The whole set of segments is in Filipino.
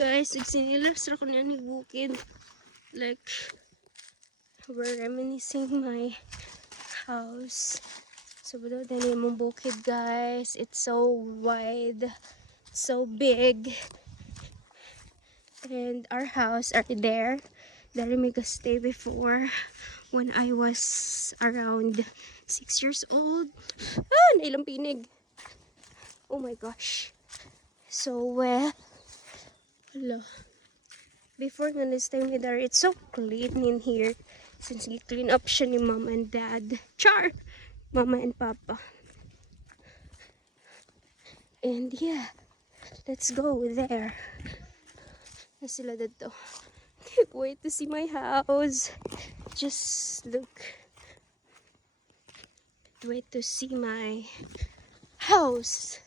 Guys, nagsinilas ra ko niya ni bukid. Like, we're reminiscing my house. So, bedo din yung bukid, guys. It's so wide, so big. And our house are there. There may stay before when I was around 6 years old. Ah, nailang pinig. Oh my gosh. So, well, hello. Before nga na-stay me there, it's so clean in here. Since i-clean up siya ni mom and dad. Char! Mama and papa. And yeah, let's go there. Na sila dito. Can't wait to see my house. Just look. Can't wait to see my house.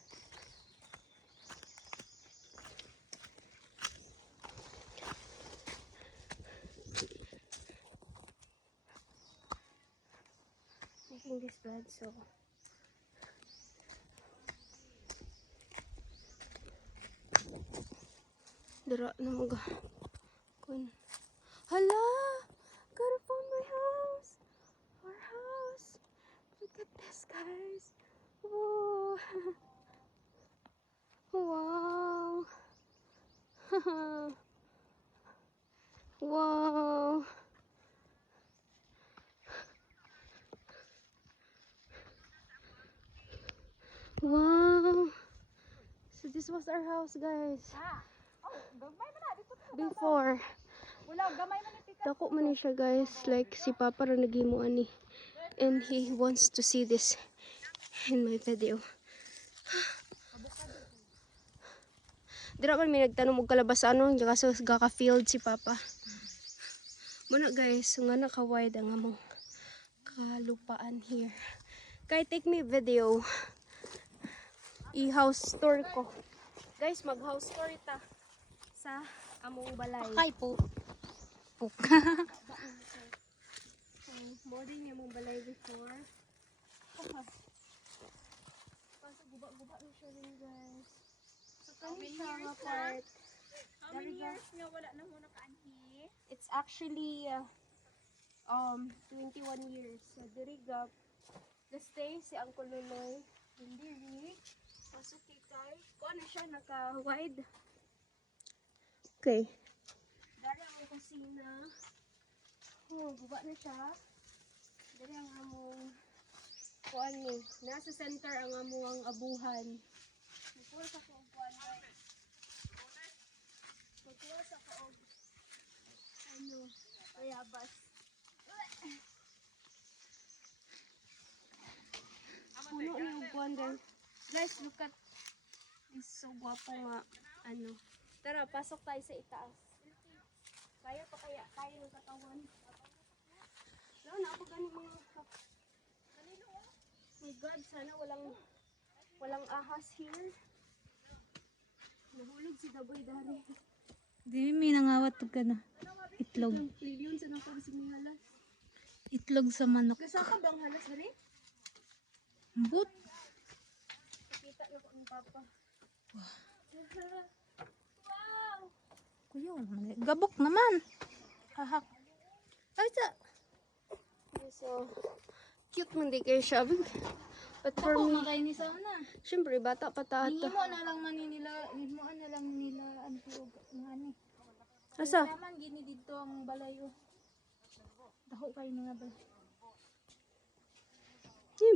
Making this bed so dara na mga kun. Hala! Gotta find my house! Our house! Look at this, guys! Whoa! Wow! Wow! Wow! So this was our house, guys. Before. Dako man ni siya, guys. Like si Papa ra naghimuan ni. And he wants to see this in my video. Dira man may nagtanong og kalabasan ano, kaso gaka-field si Papa. Muna guys, so nga naka-wide ang among kalupaan here. Kaya take me video. I-house tour ko. Guys, mag-house tour ita sa among balay. Akay po. More din yung among balay before. Kaso guba-guba na siya din, guys. So, kani siya nga part. How many years nga wala na mo nakaanhi? It's actually 21 years. So, diriga, the stay si Uncle Nunoy. Hindi pasok kay. Kuha na siya, naka-wide. Okay. Dari ang kusina. Oh, guba na siya. Dari ang among kuha ni. Nasa center ang among abuhan. Magkuha sa ko kuha guys. Magkuha sa ko ano, bayabas. Puno na yung buwan guys. Guys, look at this so guwapo nga ano. Tara, pasok tayo sa itaas. Kaya pa kaya tayo ng katawan. Wala na ako ganun mga my God, sana walang ahas here. Nahulog si Daboy dari. Di may nangawat ka na. Itlog. Pilyon sa nang si halas. Itlog sa manok. Kasaka bang halas dari? But Kita na ko ng papa. wow. Kuya, wala. Gabok naman. Hahak. Ay, sa. So, cute man di kayo siya. But for Ako, me, makain ni sana. syempre, bata pa tato. Himo na lang nila ang tuog ng ani. Asa? Naman gini dito ang balayo. Daho kayo nga balay.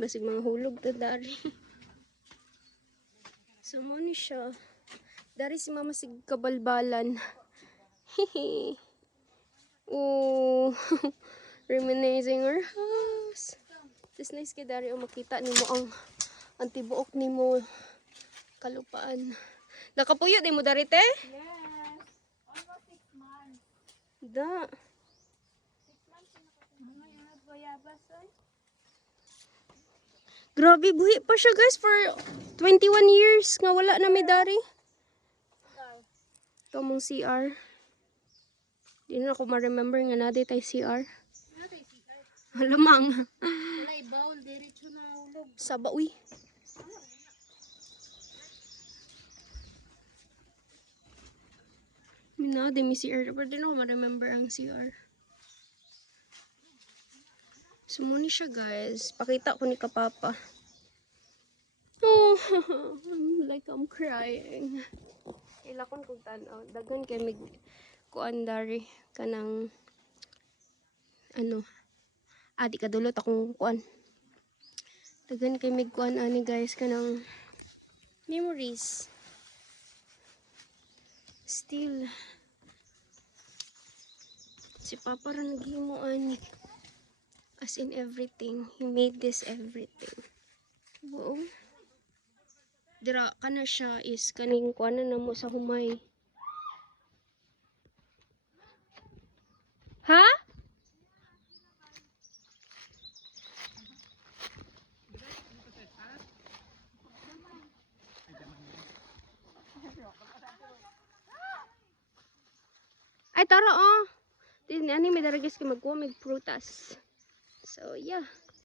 Basig mga hulog to dari. So, mo ni siya. Dari si mama sig kabalbalan. Hehe. Oh, reminiscing our house. This nice kay dari o makita nimo ang tibuok nimo kalupaan. Nakapuyo di mo dari te? Yes. Almost 6 months. Da. 6 months na ako. Ngayon nagbayabas ay. Grabe, buhi pa siya guys for 21 years nga wala na may dari. Ito mong CR. Di na ako ma-remember nga na tayo CR. Halamang. Wala i-bowl, diretso na ulog. Saba, uy. Na, di mi CR. Pero di na ako ma-remember ang CR. So, muna siya, guys. Pakita ko ni Kapapa. Oh, I'm crying. Ilakon kong tanaw. Dagan kay mig kuandari kanang ano. Di kadulot akong kuan. Dagan kay mig kuan ani guys kanang memories. Still si Papa ra naghimo ani. As in everything. He made this everything. Wow. Dira kana siya is kaning kuan na mo sa humay. Ha? Ay tara oh. Din ani may daragis kay magkuha mig prutas. So yeah.